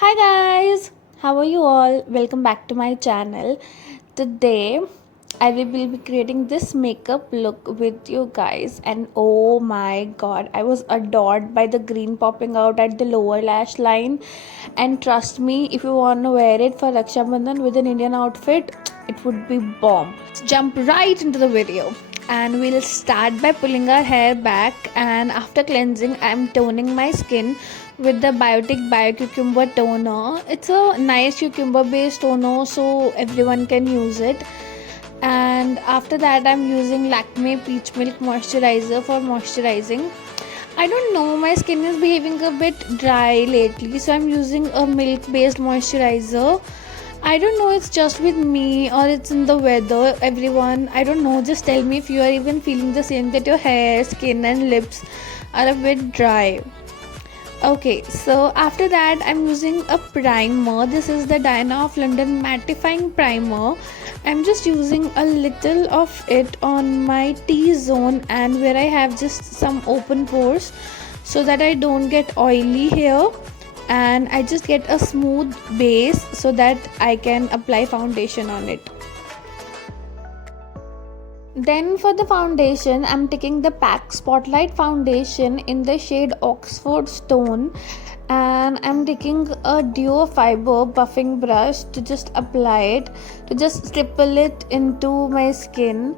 Hi guys, how are you all? Welcome back to my channel. Today I will be creating this makeup look with you guys, and oh my god, I was adored by the green popping out at the lower lash line. And trust me, if you want to wear it for Raksha Bandhan with an Indian outfit, it would be bomb. Let's jump right into the video. And we'll start by pulling our hair back, and after cleansing I'm toning my skin with the Biotic Bio Cucumber toner. It's a nice cucumber based toner, so everyone can use it. And after that I'm using Lakme Peach Milk Moisturizer for moisturizing. I don't know, my skin is behaving a bit dry lately, so I'm using a milk based moisturizer. I don't know, it's just with me or it's in the weather. Everyone, I don't know, just tell me if you are even feeling the same, that your hair, skin and lips are a bit dry. Okay, so after that I'm using a primer. This is the Diana of London mattifying primer. I'm just using a little of it on my T-zone and where I have just some open pores, so that I don't get oily hair and I just get a smooth base so that I can apply foundation on it. Then for the foundation, I'm taking the PAC Spotlight foundation in the shade Oxford Stone, and I'm taking a duo fiber buffing brush to just apply it, to just stipple it into my skin.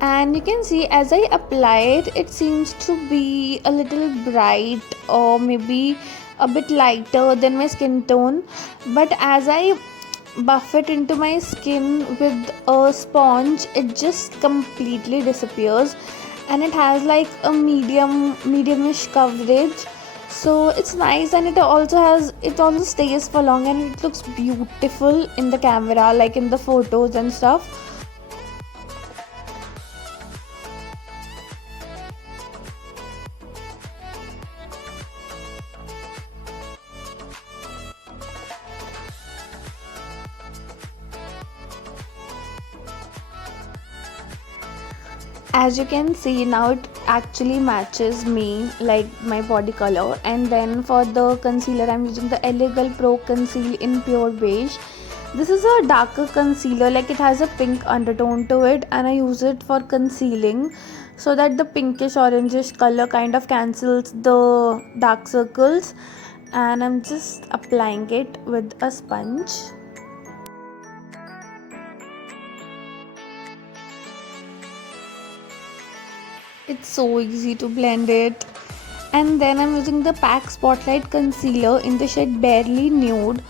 And you can see as I apply it, it seems to be a little bright or maybe a bit lighter than my skin tone, but as I buff it into my skin with a sponge, it just completely disappears, and it has like a mediumish coverage, so it's nice. And it also stays for long and it looks beautiful in the camera, like in the photos and stuff. As you can see now, it actually matches me, like my body color. And then for the concealer, I'm using the Elegal Pro Conceal in Pure Beige. This is a darker concealer, like it has a pink undertone to it, and I use it for concealing so that the pinkish orangish color kind of cancels the dark circles. And I'm just applying it with a sponge. It's so easy to blend it. And then I'm using the PAC Spotlight Concealer in the shade Barely Nude.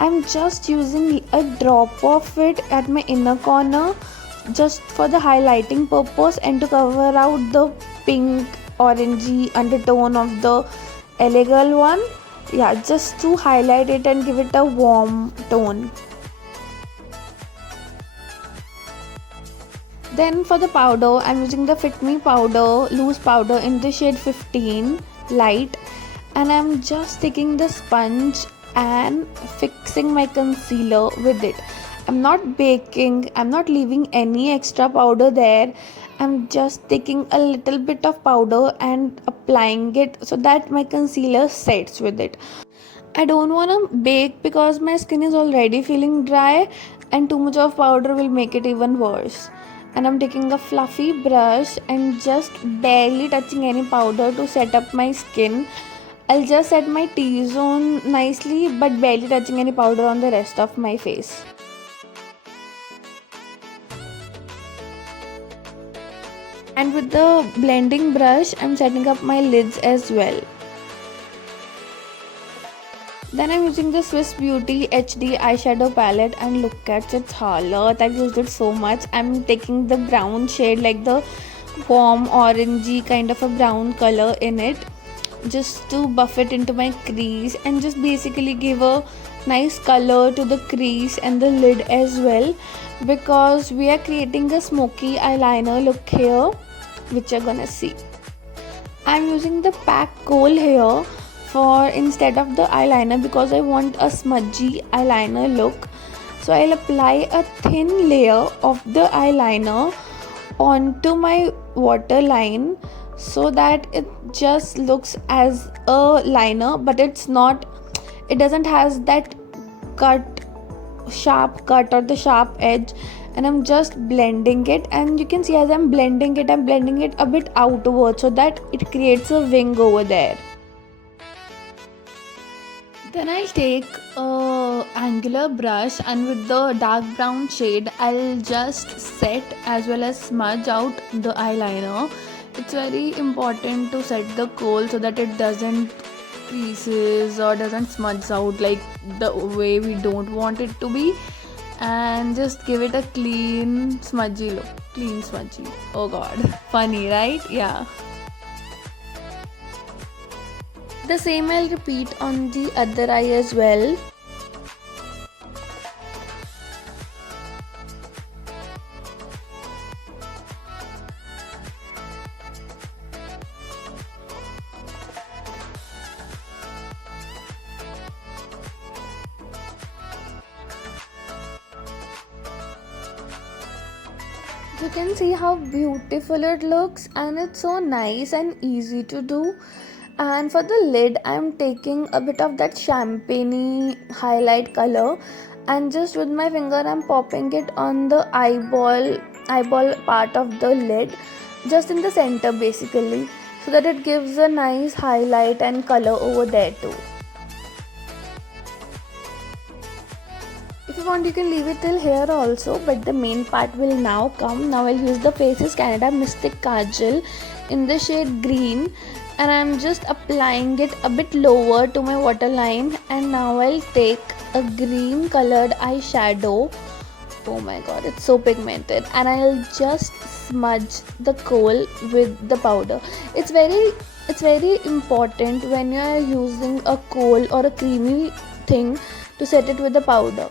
I'm just using a drop of it at my inner corner just for the highlighting purpose and to cover out the pink orangey undertone of the Elegal one. Yeah, just to highlight it and give it a warm tone. Then for the powder, I'm using the Fit Me powder, loose powder in the shade 15 light, and I'm just taking the sponge and fixing my concealer with it. I'm not baking, I'm not leaving any extra powder there. I'm just taking a little bit of powder and applying it so that my concealer sets with it. I don't want to bake because my skin is already feeling dry, and too much of powder will make it even worse. And I'm taking a fluffy brush and just barely touching any powder to set up my skin. I'll just set my T-zone nicely but barely touching any powder on the rest of my face. And with the blending brush, I'm setting up my lids as well. Then I'm using the Swiss Beauty HD eyeshadow palette, and look at its halat. I've used it so much. I'm taking the brown shade, like the warm orangey kind of a brown color in it, just to buff it into my crease and just basically give a nice color to the crease and the lid as well, because we are creating a smoky eyeliner look here, which you're gonna see. I'm using the PAC Kohl here for instead of the eyeliner, because I want a smudgy eyeliner look. So I'll apply a thin layer of the eyeliner onto my waterline so that it just looks as a liner, but it's not it doesn't has that cut sharp cut or the sharp edge. And I'm just blending it, and you can see as I'm blending it, I'm blending it a bit outward so that it creates a wing over there. Then I'll take a angular brush, and with the dark brown shade I'll just set as well as smudge out the eyeliner. It's very important to set the kohl so that it doesn't creases or doesn't smudge out like the way we don't want it to be, and just give it a clean smudgy look. Clean smudgy. Oh god. Funny, right? Yeah. The same I'll repeat on the other eye as well. You can see how beautiful it looks, and it's so nice and easy to do. And for the lid I'm taking a bit of that champagne highlight color, and just with my finger I'm popping it on the eyeball part of the lid, just in the center basically, so that it gives a nice highlight and color over there too. If you want, you can leave it till here also, but the main part will now come. Now I'll use the Faces Canada Mystic Kajal in the shade green, and I'm just applying it a bit lower to my waterline. And now I'll take a green colored eyeshadow. Oh my god, it's so pigmented, and I'll just smudge the kohl with the powder. It's very important when you are using a kohl or a creamy thing to set it with the powder.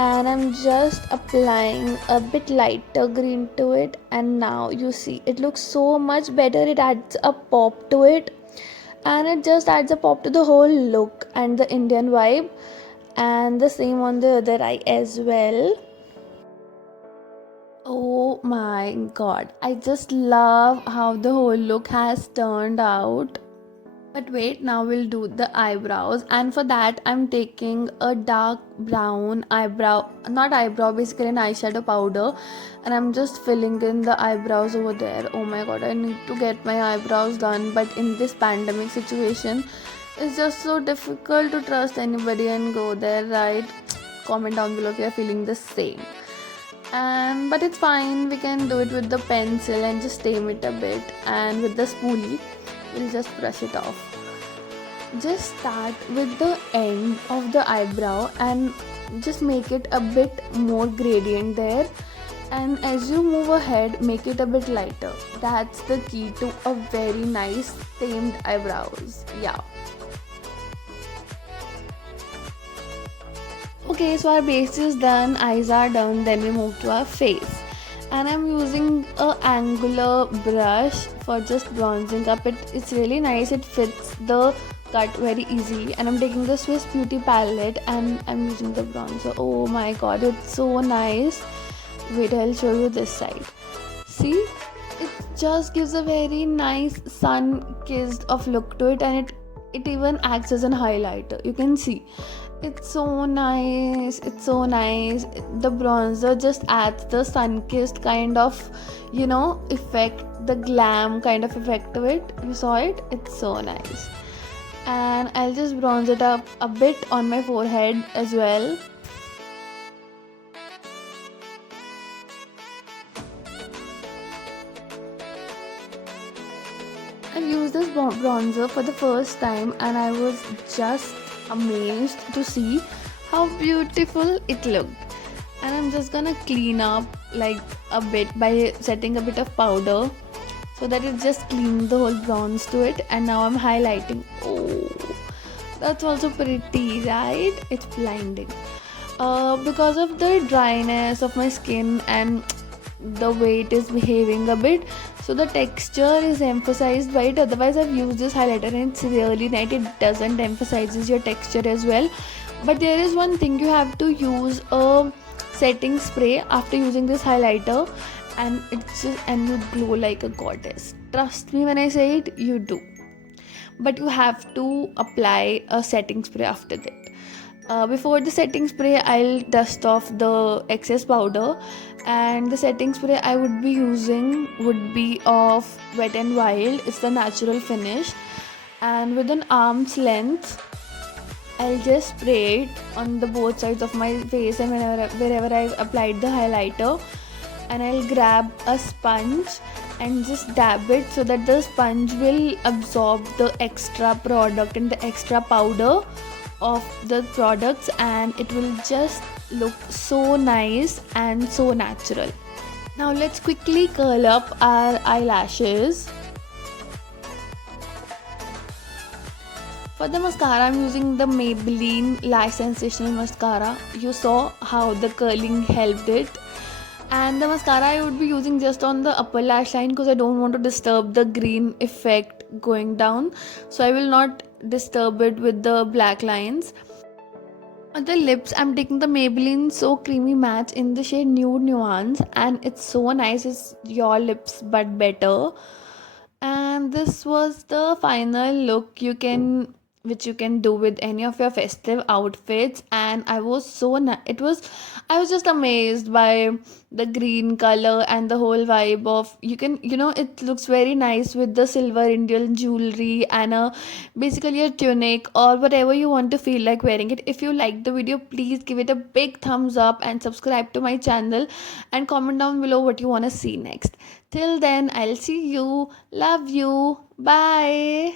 And I'm just applying a bit lighter green to it, and now you see it looks so much better. It adds a pop to it, and it just adds a pop to the whole look and the Indian vibe. And the same on the other eye as well. Oh my god, I just love how the whole look has turned out. But wait, now we'll do the eyebrows, and for that I'm taking a dark brown eyebrow, not eyebrow, basically an eyeshadow powder, and I'm just filling in the eyebrows over there. Oh my god, I need to get my eyebrows done, but in this pandemic situation, it's just so difficult to trust anybody and go there, right? Comment down below if you're feeling the same. And but it's fine, we can do it with the pencil and just tame it a bit, and with the spoolie we'll just brush it off. Just start with the end of the eyebrow and just make it a bit more gradient there, and as you move ahead make it a bit lighter. That's the key to a very nice tamed eyebrows. Yeah. Okay, so our base is done, eyes are done, then we move to our face. And I'm using a angular brush for just bronzing up. It's really nice, it fits the cut very easily. And I'm taking the Swiss Beauty palette and I'm using the bronzer. Oh my god, it's so nice. Wait, I'll show you this side. See, it just gives a very nice sun-kissed of look to it, and it even acts as an highlighter. You can see it's so nice. The bronzer just adds the sun-kissed kind of, effect, the glam kind of effect to it. You saw it? It's so nice. And I'll just bronze it up a bit on my forehead as well. I used this bronzer for the first time, and I was just amazed to see how beautiful it looked. And I'm just gonna clean up like a bit by setting a bit of powder so that it just cleans the whole bronze to it. And now I'm highlighting. Oh, that's also pretty, right? It's blinding. Because of the dryness of my skin and the way it is behaving a bit, so the texture is emphasized by it. Otherwise I've used this highlighter and it's really nice, it doesn't emphasizes your texture as well. But there is one thing, you have to use a setting spray after using this highlighter, and you glow like a goddess. Trust me when I say it, you do. but you have to apply a setting spray after that. Before the setting spray, I'll dust off the excess powder, and the setting spray I would be using would be of Wet n Wild. It's the natural finish, and with an arm's length, I'll just spray it on the both sides of my face and wherever I've applied the highlighter, and I'll grab a sponge and just dab it so that the sponge will absorb the extra product and the extra powder of the products, and it will just look so nice and so natural. Now let's quickly curl up our eyelashes. For the mascara, I'm using the Maybelline Lash Sensational Mascara. You saw how the curling helped it. And the mascara I would be using just on the upper lash line because I don't want to disturb the green effect going down. So I will not disturb it with the black lines. On the lips, I'm taking the Maybelline So Creamy Match in the shade Nude Nuance, and it's so nice. It's your lips but better. And this was the final look which you can do with any of your festive outfits. And I was I was just amazed by the green color and the whole vibe of, it looks very nice with the silver Indian jewelry and basically a tunic or whatever you want to feel like wearing it. If you like the video, please give it a big thumbs up and subscribe to my channel, and comment down below what you want to see next. Till then, I'll see you. Love you. Bye.